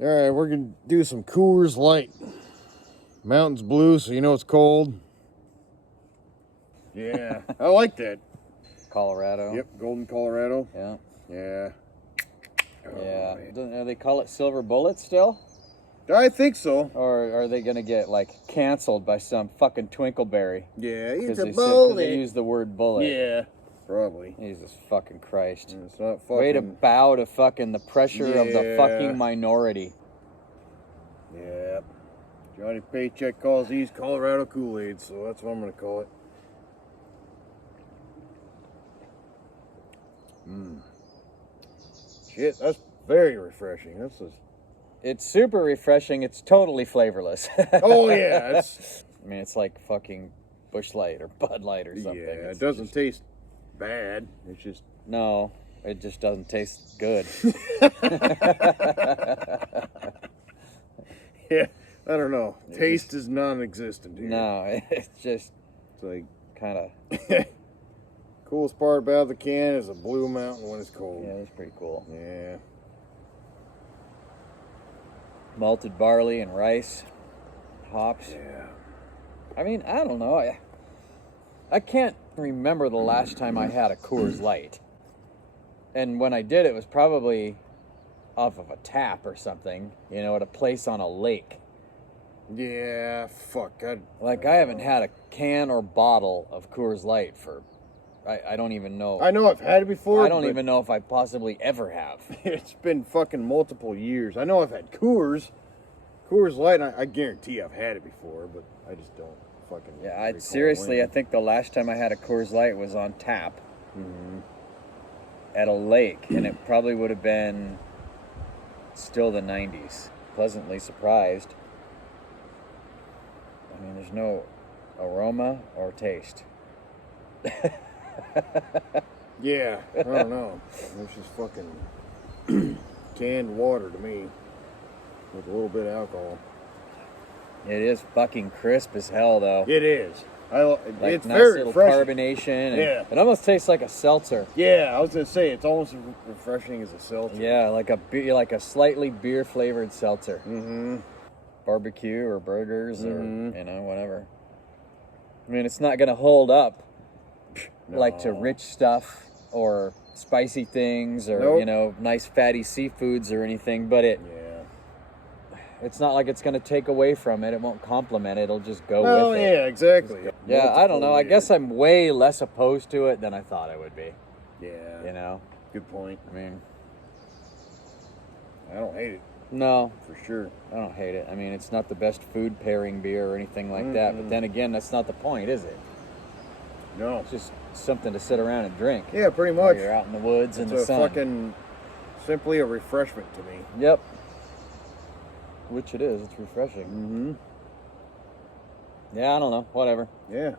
All right, we're going to do some Coors Light. Mountain's blue, so you know it's cold. Yeah, I like that. Colorado. Yep, Golden, Colorado. Yeah. Yeah. Yeah. Do they call it Silver Bullet still? I think so. Or are they going to get, like, canceled by some fucking Twinkleberry? Yeah, it's Because a bullet. they use the word bullet. Yeah, probably. Jesus fucking Christ. It's not fucking... Way to bow to fucking the pressure of the fucking minority. Yeah. Johnny Paycheck calls these Colorado Kool-Aid, so that's what I'm going to call it. Shit, that's very refreshing. It's super refreshing. It's totally flavorless. Oh, yeah. It's... I mean, it's like fucking Busch Light or Bud Light or something. Yeah, it doesn't taste bad. It's just... No, it just doesn't taste good. Yeah, I don't know. Taste is non-existent here. No, it's just... It's like... kind of... Coolest part about the can is a blue mountain when it's cold. Yeah, that's pretty cool. Yeah. Malted barley and rice, hops. Yeah. I mean, I don't know. I can't remember the last time I had a Coors Light. And when I did, it was probably off of a tap or something, you know, at a place on a lake. Yeah, fuck. I haven't had a can or bottle of Coors Light for... I don't even know. I know I've had it before. I don't even know if I possibly ever have. It's been fucking multiple years. I know I've had Coors Light. I guarantee I've had it before, but I just don't fucking. Yeah, seriously, I think the last time I had a Coors Light was on tap at a lake, and it probably would have been still the 90s. Pleasantly surprised. I mean, there's no aroma or taste. Yeah, I don't know. It's just fucking canned water to me with a little bit of alcohol. It is fucking crisp as hell, though. It is. Like it's nice very little refreshing. carbonation. Yeah. It almost tastes like a seltzer. Yeah, I was gonna say it's almost as refreshing as a seltzer. Yeah, like a slightly beer flavored seltzer. Mm-hmm. Barbecue or burgers or whatever. I mean, it's not gonna hold up. No. Like to rich stuff or spicy things or nice fatty seafoods or anything, but it's not like it's going to take away from it. It won't complement it. It'll just go with it. Oh yeah, exactly. Yeah, I don't know. I guess I'm way less opposed to it than I thought I would be. Yeah. Good point. I mean, I don't hate it. No, for sure. I don't hate it. I mean, it's not the best food pairing beer or anything like that. But then again, that's not the point, is it? No. It's just something to sit around and drink. Yeah, pretty much. You're out in the woods in the sun. It's fucking simply a refreshment to me. Yep. Which it is. It's refreshing. Mm-hmm. Yeah, I don't know. Whatever. Yeah.